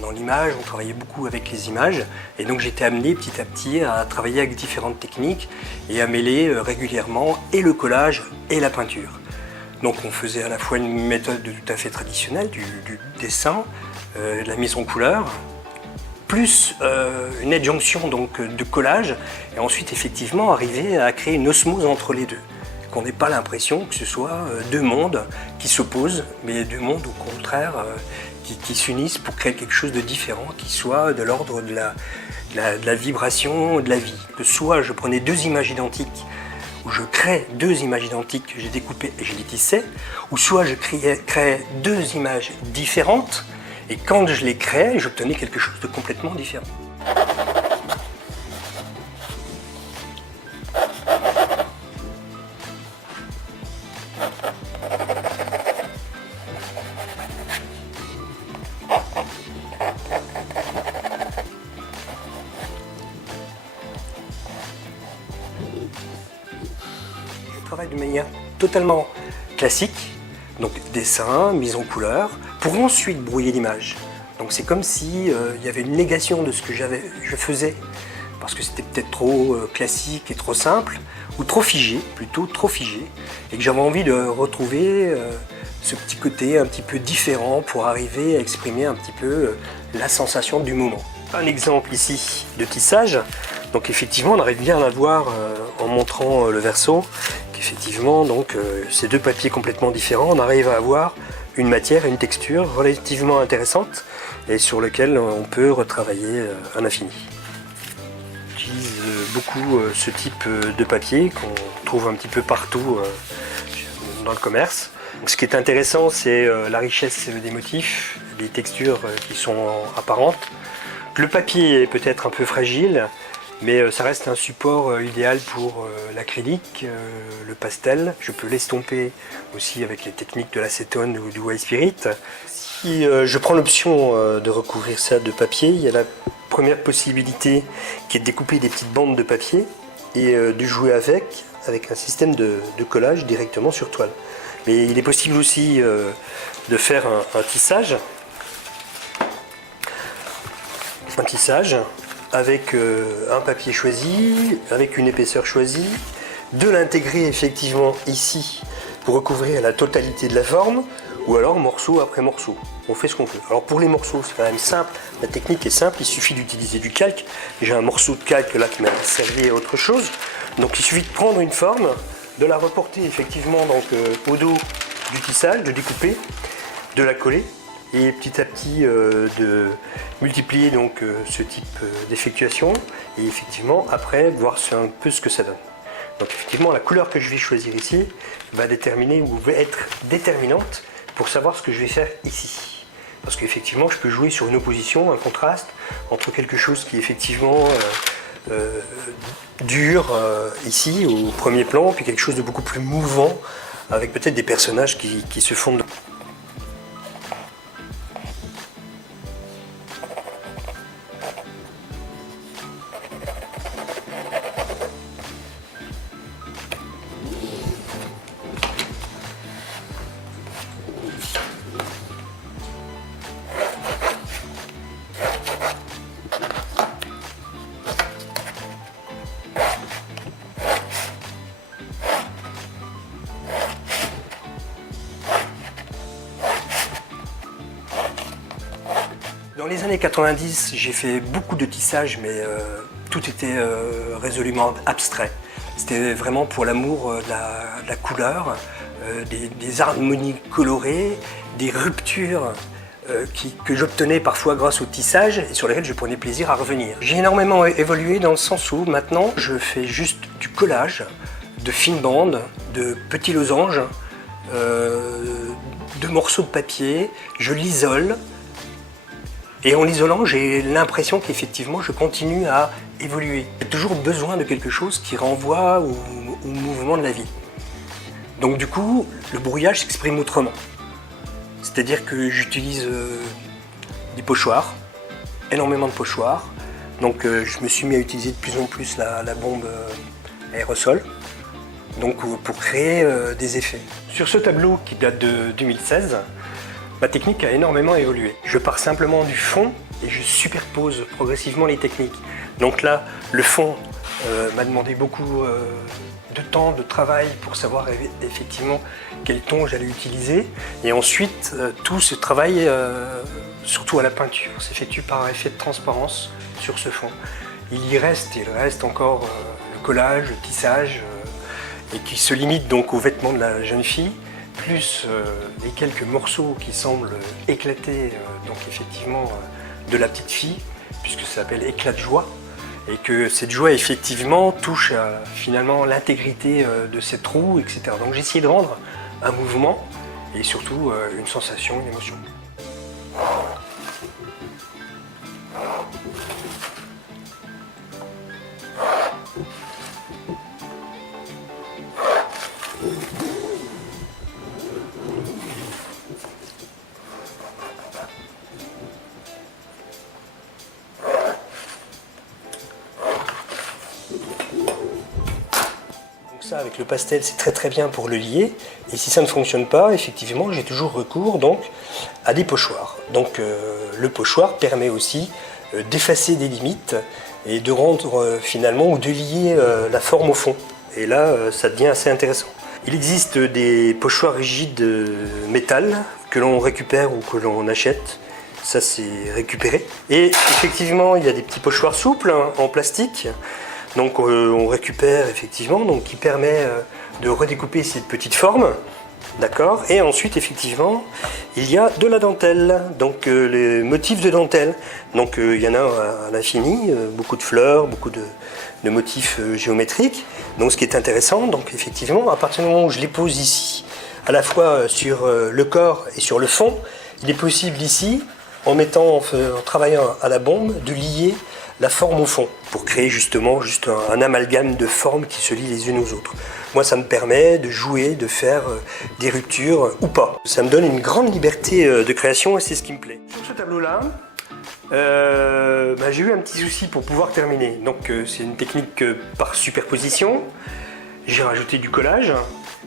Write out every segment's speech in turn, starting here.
dans l'image, on travaillait beaucoup avec les images et donc j'étais amené petit à petit à travailler avec différentes techniques et à mêler régulièrement et le collage et la peinture. Donc on faisait à la fois une méthode tout à fait traditionnelle du dessin, de la mise en couleur, plus une adjonction donc, de collage et ensuite effectivement arriver à créer une osmose entre les deux. Qu'on n'ait pas l'impression que ce soit deux mondes qui s'opposent, mais deux mondes au contraire qui s'unissent pour créer quelque chose de différent, qui soit de l'ordre de la vibration, de la vie. Que soit je prenais deux images identiques, où je crée deux images identiques que j'ai découpées et je les tissais, ou soit je créais deux images différentes, et quand je les créais, j'obtenais quelque chose de complètement différent. Je travaille de manière totalement classique, donc dessin, mise en couleur, pour ensuite brouiller l'image. Donc c'est comme si il y avait une négation de ce que je faisais, parce que c'était peut-être trop classique et trop simple, ou trop figé, plutôt trop figé, et que j'avais envie de retrouver ce petit côté un petit peu différent pour arriver à exprimer un petit peu la sensation du moment. Un exemple ici de tissage, donc effectivement on arrive bien à voir en montrant le verso, qu'effectivement donc ces deux papiers complètement différents, on arrive à avoir une matière et une texture relativement intéressante et sur lequel on peut retravailler à l'infini. J'utilise beaucoup ce type de papier qu'on trouve un petit peu partout dans le commerce. Donc, ce qui est intéressant, c'est la richesse des motifs, les textures qui sont apparentes. Le papier est peut-être un peu fragile, mais ça reste un support idéal pour l'acrylique, le pastel. Je peux l'estomper aussi avec les techniques de l'acétone ou du white spirit. Si je prends l'option de recouvrir ça de papier, il y a la première possibilité qui est de découper des petites bandes de papier et de jouer avec un système de collage directement sur toile. Mais il est possible aussi de faire un tissage. Un tissage avec un papier choisi, avec une épaisseur choisie, de l'intégrer effectivement ici pour recouvrir la totalité de la forme, ou alors morceau après morceau. On fait ce qu'on veut. Alors pour les morceaux, c'est quand même simple, la technique est simple, il suffit d'utiliser du calque. J'ai un morceau de calque là qui m'a servi à autre chose. Donc il suffit de prendre une forme, de la reporter effectivement donc, au dos du tissage, de découper, de la coller, et petit à petit de multiplier donc ce type d'effectuation et effectivement après voir un peu ce que ça donne. Donc effectivement la couleur que je vais choisir ici va déterminer ou va être déterminante pour savoir ce que je vais faire ici. Parce qu'effectivement je peux jouer sur une opposition, un contraste entre quelque chose qui est effectivement dur ici au premier plan, puis quelque chose de beaucoup plus mouvant avec peut-être des personnages qui se fondent. Dans les années 90, j'ai fait beaucoup de tissage, mais tout était résolument abstrait. C'était vraiment pour l'amour de la couleur, des harmonies colorées, des ruptures que j'obtenais parfois grâce au tissage et sur lesquelles je prenais plaisir à revenir. J'ai énormément évolué dans le sens où maintenant je fais juste du collage, de fines bandes, de petits losanges, de morceaux de papier, je l'isole. Et en l'isolant, j'ai l'impression qu'effectivement, je continue à évoluer. J'ai toujours besoin de quelque chose qui renvoie au mouvement de la vie. Donc du coup, le brouillage s'exprime autrement. C'est-à-dire que j'utilise des pochoirs, énormément de pochoirs. Donc je me suis mis à utiliser de plus en plus la bombe aérosol, donc pour créer des effets. Sur ce tableau qui date de 2016, Ma technique a énormément évolué. Je pars simplement du fond et je superpose progressivement les techniques. Donc là, le fond m'a demandé beaucoup de temps, de travail pour savoir effectivement quel ton j'allais utiliser. Et ensuite, tout ce travail, surtout à la peinture, s'effectue par effet de transparence sur ce fond. Il reste encore le collage, le tissage, et qui se limite donc aux vêtements de la jeune fille, plus les quelques morceaux qui semblent éclater donc effectivement de la petite fille, puisque ça s'appelle éclat de joie, et que cette joie effectivement touche à finalement l'intégrité de cette roue, etc. Donc j'ai essayé de rendre un mouvement et surtout une sensation, une émotion. Ça, avec le pastel, c'est très bien pour le lier. Et si ça ne fonctionne pas, effectivement, j'ai toujours recours donc à des pochoirs. Donc le pochoir permet aussi d'effacer des limites et de rendre finalement ou de lier la forme au fond. Et là, ça devient assez intéressant. Il existe des pochoirs rigides métal que l'on récupère ou que l'on achète. Ça, c'est récupéré. Et effectivement, il y a des petits pochoirs souples en plastique. Donc on récupère effectivement, donc qui permet de redécouper cette petite forme, d'accord. Et ensuite effectivement, il y a de la dentelle, donc les motifs de dentelle. Donc il y en a à l'infini, beaucoup de fleurs, beaucoup de motifs géométriques. Donc ce qui est intéressant, donc effectivement, à partir du moment où je les pose ici, à la fois sur le corps et sur le fond, il est possible ici, en travaillant à la bombe, de lier la forme au fond, pour créer justement un amalgame de formes qui se lient les unes aux autres. Moi, ça me permet de jouer, de faire des ruptures ou pas. Ça me donne une grande liberté de création et c'est ce qui me plaît. Sur ce tableau-là, j'ai eu un petit souci pour pouvoir terminer. Donc c'est une technique par superposition. J'ai rajouté du collage.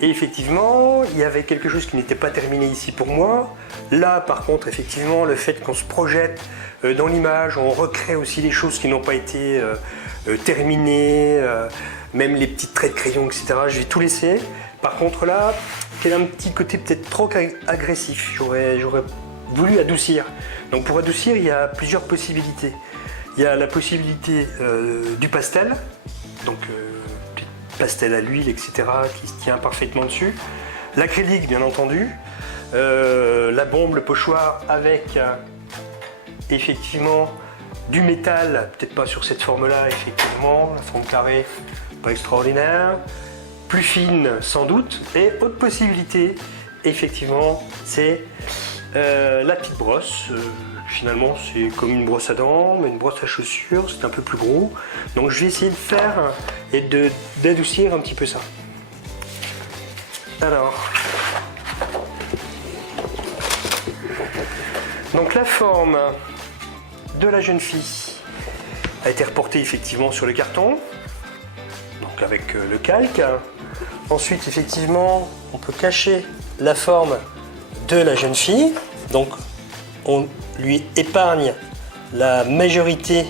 Et effectivement, il y avait quelque chose qui n'était pas terminé ici pour moi. Là, par contre, effectivement, le fait qu'on se projette dans l'image, on recrée aussi les choses qui n'ont pas été terminées, même les petits traits de crayon, etc. Je vais tout laisser. Par contre, là, il y a un petit côté peut-être trop agressif. J'aurais voulu adoucir. Donc pour adoucir, il y a plusieurs possibilités. Il y a la possibilité du pastel, donc pastel à l'huile, etc., qui se tient parfaitement dessus. L'acrylique, bien entendu. La bombe, le pochoir avec effectivement du métal, peut-être pas sur cette forme-là, effectivement, la forme carrée, pas extraordinaire. Plus fine, sans doute. Et autre possibilité, effectivement, c'est la petite brosse. Finalement, c'est comme une brosse à dents, mais une brosse à chaussures, c'est un peu plus gros. Donc je vais essayer de faire et d'adoucir un petit peu ça. Alors, donc la forme de la jeune fille a été reportée effectivement sur le carton, donc avec le calque. Ensuite, effectivement, on peut cacher la forme de la jeune fille, donc on lui épargne la majorité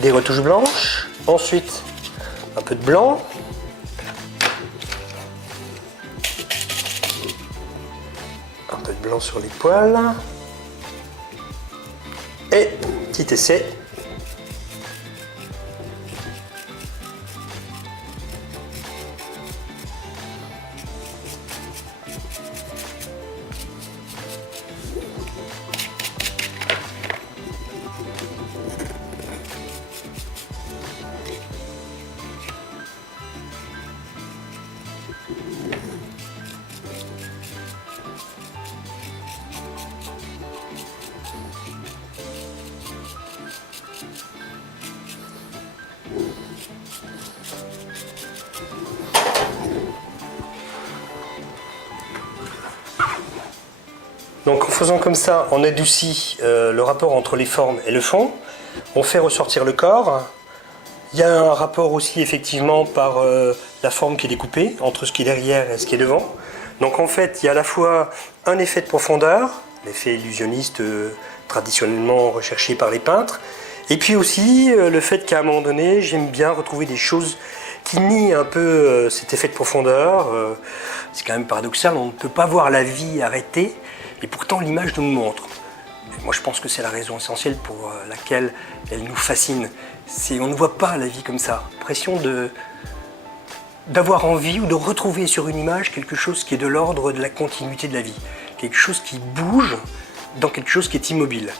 des retouches blanches. Ensuite, un peu de blanc. Un peu de blanc sur les poils. Et petit essai. Donc en faisant comme ça, on adoucit le rapport entre les formes et le fond. On fait ressortir le corps. Il y a un rapport aussi effectivement par la forme qui est découpée entre ce qui est derrière et ce qui est devant. Donc en fait, il y a à la fois un effet de profondeur, l'effet illusionniste traditionnellement recherché par les peintres, et puis aussi le fait qu'à un moment donné, j'aime bien retrouver des choses qui nient un peu cet effet de profondeur. C'est quand même paradoxal, on ne peut pas voir la vie arrêtée, et pourtant l'image nous le montre. Et moi je pense que c'est la raison essentielle pour laquelle elle nous fascine. On ne voit pas la vie comme ça. L'impression d'avoir envie ou de retrouver sur une image quelque chose qui est de l'ordre de la continuité de la vie. Quelque chose qui bouge dans quelque chose qui est immobile.